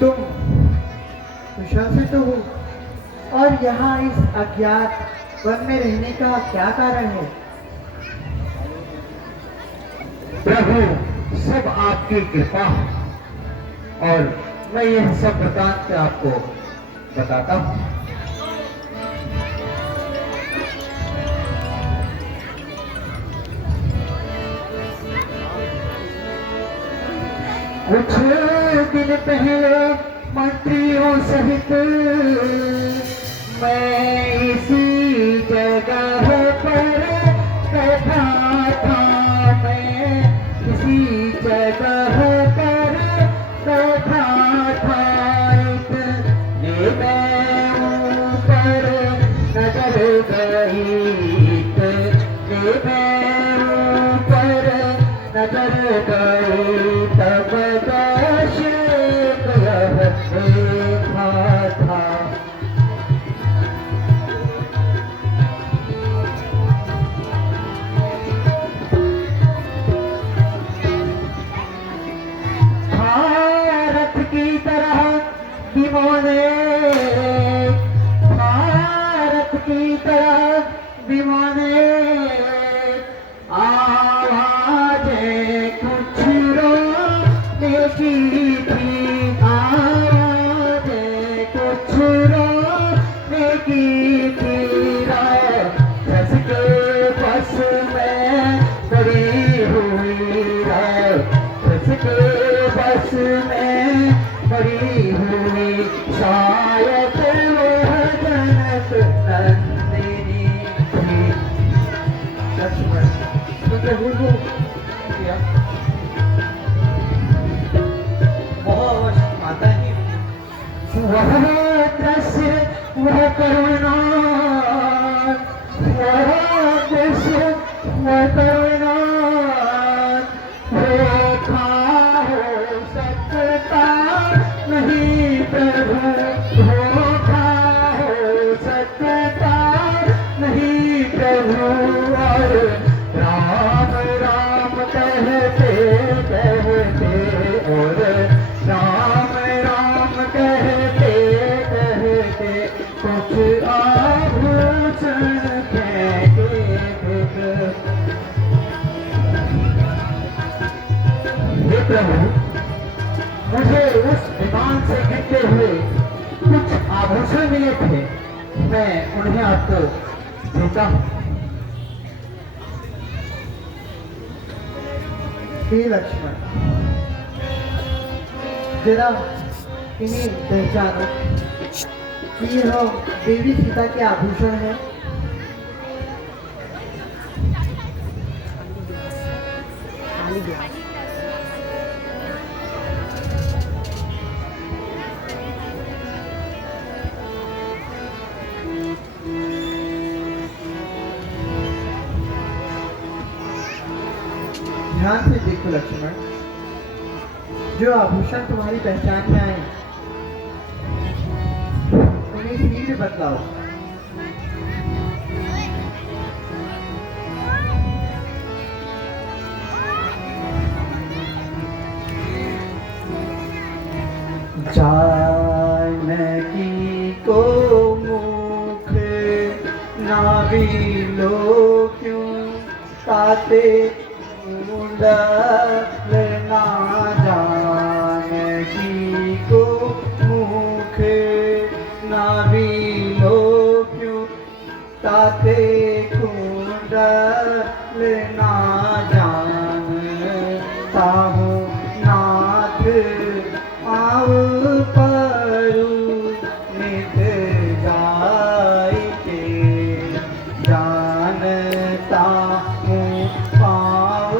तुम प्रशंसित हो, और यहाँ इस अज्ञात वन में रहने का क्या कारण है? प्रभु, सब आपकी कृपा है और मैं यह सब वृतांत आपको बताता हूँ। कुछ दिन पहले मंत्रियों सहित मैं इसी जगह पर बैठा था। मैं इसी जगह पर बैठा था। इतने मैं ऊपर नजर गई, इतने मैं ऊपर नजर गई, तब दर्शक यह देखा था। भारत की तरह विमाने, भारत की तरह विमाने आवाजें कुछ रोने की थी, आवाजें कुछ रोने की थी। राक्षस के बस में पड़ी हुई, राक्षस के बस में पड़ी हुई, शायद वह जनक नंदिनी थी। लक्ष्मण, तो प्रभु को किया बहुत माता ही वह दृश्य, वह करुणा, वह दृश्य, वह करुणा देखा हो सकता नहीं प्रभु, धोखा हो सकता नहीं प्रभु। और राम राम कहते कहते, और राम राम कहते कहते कुछ आभूषण फेंके देख। हे प्रभु, मुझे उस विमान से गिरते हुए कुछ आभूषण मिले थे, मैं उन्हें आपको देता हूँ। हे लक्ष्मण, जरा इन्हें पहचानो कि यह देवी सीता के आभूषण है। ध्यान से देखो लक्ष्मण, जो आभूषण तुम्हारी पहचान में आए उन्हें शीघ्र बतलाओ। जानकी को मुख नाभी लो क्यों ताते ना जानकी को मुख नाभी लो क्यों ताते कुंडल ना जानता हूँ नाथ आव परू नित जाय के जानता हूँ पाव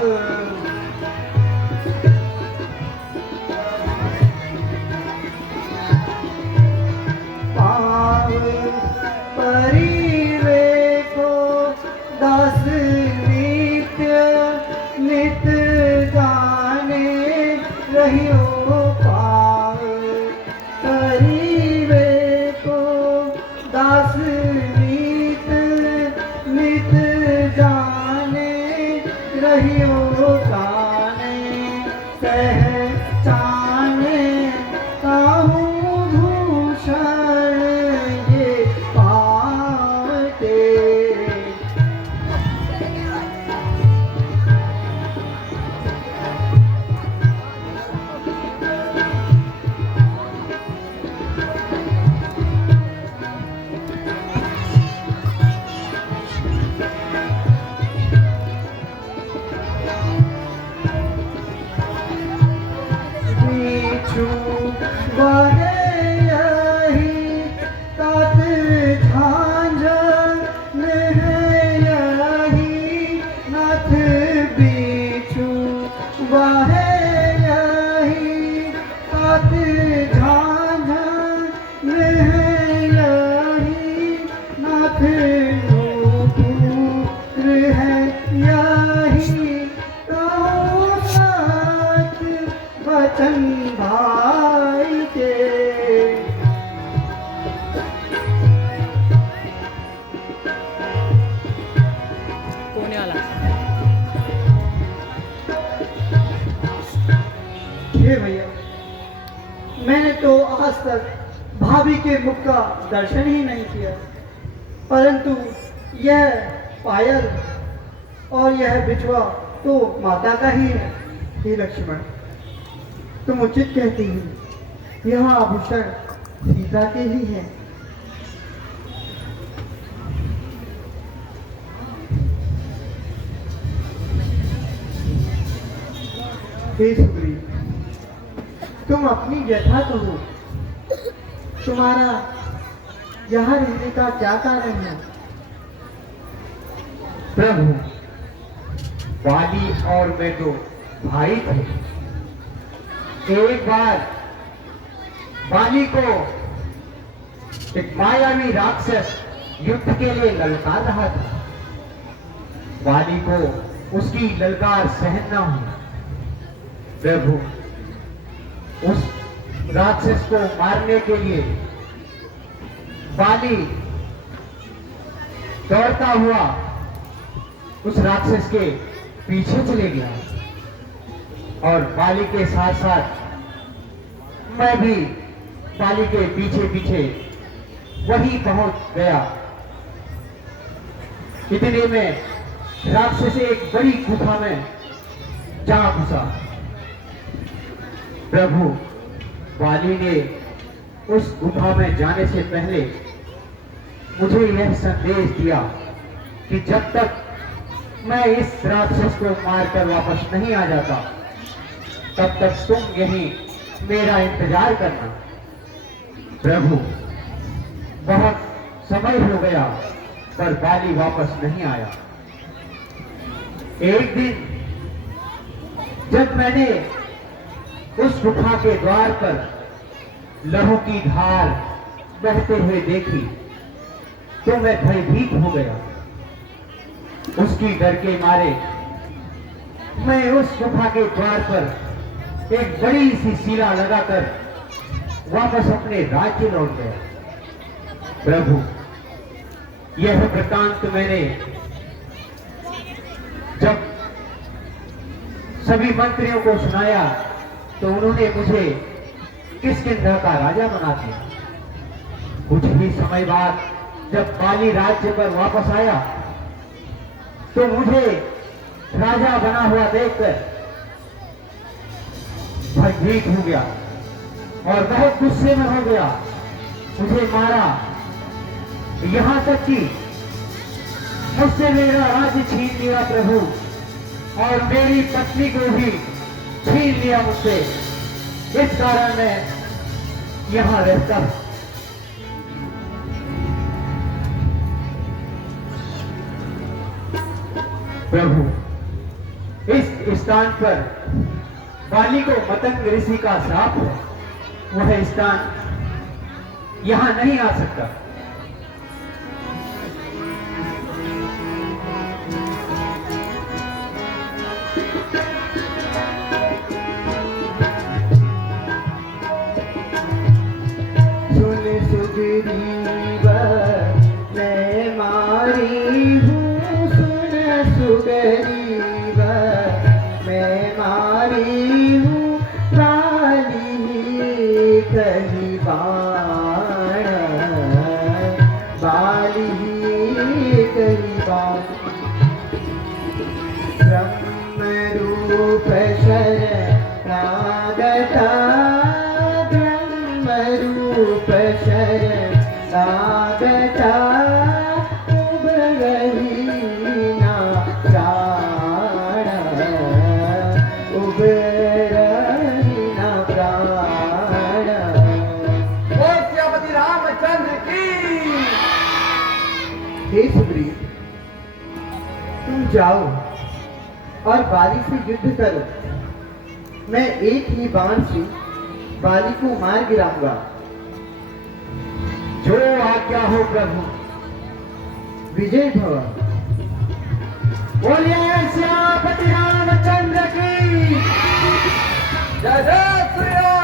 वाहे यही तात झांझन है यही नाथ बीचू वाहे यही तात झांझन है यही नाथ नूपुर है यही तो साथ वचन भाई के कोने वाला हे भैया, मैंने तो आज तक भाभी के मुख का दर्शन ही नहीं किया, परंतु यह पायल और यह बिछुआ तो माता का ही है। हे लक्ष्मण, तुम उचित कहती हो, यह आभूषण सीता के ही है। हे सुग्रीव, तुम अपनी व्यथा कहो, तुम्हारा यहाँ रहने का क्या कारण है? प्रभु, वाली और मैं तो भाई थे। एक बार वाली को एक मायावी राक्षस युद्ध के लिए ललकार रहा था। वाली को उसकी ललकार सहन न हुई। प्रभु, उस राक्षस को मारने के लिए वाली दौड़ता हुआ उस राक्षस के पीछे चले गया और वाली के साथ साथ मैं भी वाली के पीछे पीछे वही पहुंच गया। इतने में राक्षस एक बड़ी गुफा में जा घुसा। प्रभु, वाली ने उस गुफा में जाने से पहले मुझे यह संदेश दिया कि जब तक मैं इस राक्षस को मारकर वापस नहीं आ जाता, तब तक तुम यहीं मेरा इंतजार करना। प्रभु, बहुत समय हो गया पर वाली वापस नहीं आया। एक दिन जब मैंने उस गुफा के द्वार पर लहू की धार बहते हुए देखी तो मैं भयभीत हो गया। उसकी डर के मारे मैं उस गुफा के द्वार पर एक बड़ी सी शिला लगाकर वापस अपने राज्य लौट गया। प्रभु, यह वृत्तांत मैंने जब सभी मंत्रियों को सुनाया तो उन्होंने मुझे किष्किंधा का राजा बना दिया। कुछ ही समय बाद जब वाली राज्य पर वापस आया तो मुझे राजा बना हुआ देखकर भयभीत हो गया और बहुत गुस्से में हो गया। मुझे मारा, यहां तक कि मुझसे मेरा राज्य छीन लिया प्रभु, और मेरी पत्नी को भी छीन लिया मुझसे। इस कारण मैं यहां रहता हूं। प्रभु, इस स्थान पर वाली को मतंग ऋषि का श्राप है। वह स्थान यहां नहीं आ सकता। सुन सुग्रीव मैं मारी हूँ, सुन सुग्रीव मैं मारी हूँ, वाली कही बाण, वाली कही बाण। ब्रह्म रूप शरणागता, ब्रह्म रूप शरणागता, उबरही ना प्राण, उबरही ना प्राण। हे सुग्रीव, तुम जाओ और बाली से युद्ध करो। मैं एक ही बाण से बाली को मार गिराऊंगा। जो आज्ञा हो प्रभु। विजय भव। बोलिए श्यामपति रामचंद्र की जय। जय श्री राम।